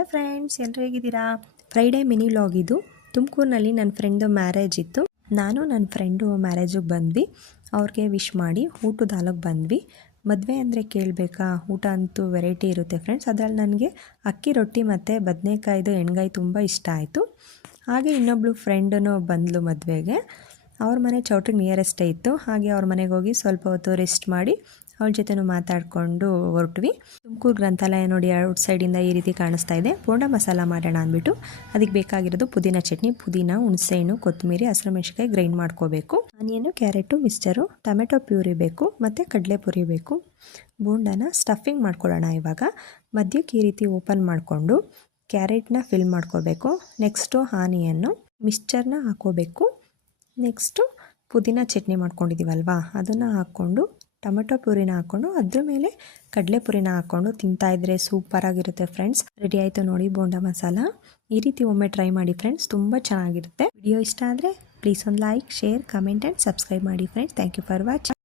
Hello friends, ಎಲ್ಲರೂ ಹೇಗಿದ್ದೀರಾ? Friday mini vlog ಇದು. ತುಮಕೂರಿನಲ್ಲಿ ನನ್ನ ಫ್ರೆಂಡು ಮ್ಯಾರೇಜ್ ಇತ್ತು. ನಾನು ನನ್ನ ಫ್ರೆಂಡು ಮ್ಯಾರೇಜಿಗೆ ಬಂದ್ವಿ. ಅವ್ರಿಗೆ ವಿಶ್ ಮಾಡಿ ಊಟದ ಹಾಲಕ್ಕೆ ಬಂದ್ವಿ. ಮದುವೆ ಅಂದರೆ ಕೇಳಬೇಕಾ, ಊಟ ಅಂತೂ ವೆರೈಟಿ ಇರುತ್ತೆ ಫ್ರೆಂಡ್ಸ್. ಅದರಲ್ಲಿ ನನಗೆ ಅಕ್ಕಿ ರೊಟ್ಟಿ ಮತ್ತು ಬದನೆಕಾಯ್ದು ಎಣ್ಗಾಯಿ ತುಂಬ ಇಷ್ಟ ಆಯಿತು. ಹಾಗೆ ಇನ್ನೊಬ್ಳು ಫ್ರೆಂಡೂ ಬಂದಳು ಮದುವೆಗೆ. ಅವ್ರ ಮನೆ ಚೌಟ್ರಿಗೆ ನಿಯರೆಸ್ಟೇ ಇತ್ತು. ಹಾಗೆ ಅವ್ರ ಮನೆಗೆ ಹೋಗಿ ಸ್ವಲ್ಪ ಹೊತ್ತು ರೆಸ್ಟ್ ಮಾಡಿ ಅವಳ ಜೊತೆನೂ ಮಾತಾಡಿಕೊಂಡು ಹೊರಟ್ವಿ. ತುಮಕೂರು ಗ್ರಂಥಾಲಯ ನೋಡಿ ಔಟ್ ಸೈಡಿಂದ ಈ ರೀತಿ ಕಾಣಿಸ್ತಾ ಇದೆ. ಬೋಂಡ ಮಸಾಲ ಮಾಡೋಣ ಅಂದ್ಬಿಟ್ಟು ಅದಕ್ಕೆ ಬೇಕಾಗಿರೋದು ಪುದೀನ ಚಟ್ನಿ, ಪುದೀನ, ಹುಣಸೆಹಣ್ಣು, ಕೊತ್ತಂಬರಿ, ಹಸಿಮೆಣಸಿನಕಾಯಿ ಗ್ರೈಂಡ್ ಮಾಡ್ಕೋಬೇಕು. Onion, carrot, mixture, tomato puree ಬೇಕು ಮತ್ತು ಕಡಲೆ ಪುರಿ ಬೇಕು. ಬೋಂಡನ ಸ್ಟಫಿಂಗ್ ಮಾಡ್ಕೊಳ್ಳೋಣ. ಇವಾಗ ಮಧ್ಯಕ್ಕೆ ಈ ರೀತಿ ಓಪನ್ ಮಾಡಿಕೊಂಡು ಕ್ಯಾರೆಟ್ನ ಫಿಲ್ ಮಾಡ್ಕೋಬೇಕು. ನೆಕ್ಸ್ಟು ಆನಿಯನ್ನು, ಮಿಕ್ಸ್ಚರ್ನ ಹಾಕೋಬೇಕು. ನೆಕ್ಸ್ಟು ಪುದೀನ ಚಟ್ನಿ ಮಾಡ್ಕೊಂಡಿದ್ದೀವಲ್ವಾ ಅದನ್ನು ಹಾಕ್ಕೊಂಡು ಟೊಮೆಟೊ ಪುರಿನ ಹಾಕ್ಕೊಂಡು ಅದ್ರ ಮೇಲೆ ಕಡಲೆ ಪುರಿನ ಹಾಕ್ಕೊಂಡು ತಿಂತಾಯಿದ್ರೆ ಸೂಪರಾಗಿರುತ್ತೆ ಫ್ರೆಂಡ್ಸ್. ರೆಡಿ ಆಯಿತು ನೋಡಿ ಬೋಂಡ ಮಸಾಲ. ಈ ರೀತಿ ಒಮ್ಮೆ ಟ್ರೈ ಮಾಡಿ ಫ್ರೆಂಡ್ಸ್, ತುಂಬ ಚೆನ್ನಾಗಿರುತ್ತೆ. ವಿಡಿಯೋ ಇಷ್ಟ ಆದರೆ ಪ್ಲೀಸ್ ಒಂದು like, share, comment and subscribe ಮಾಡಿ friends. Thank you for watching.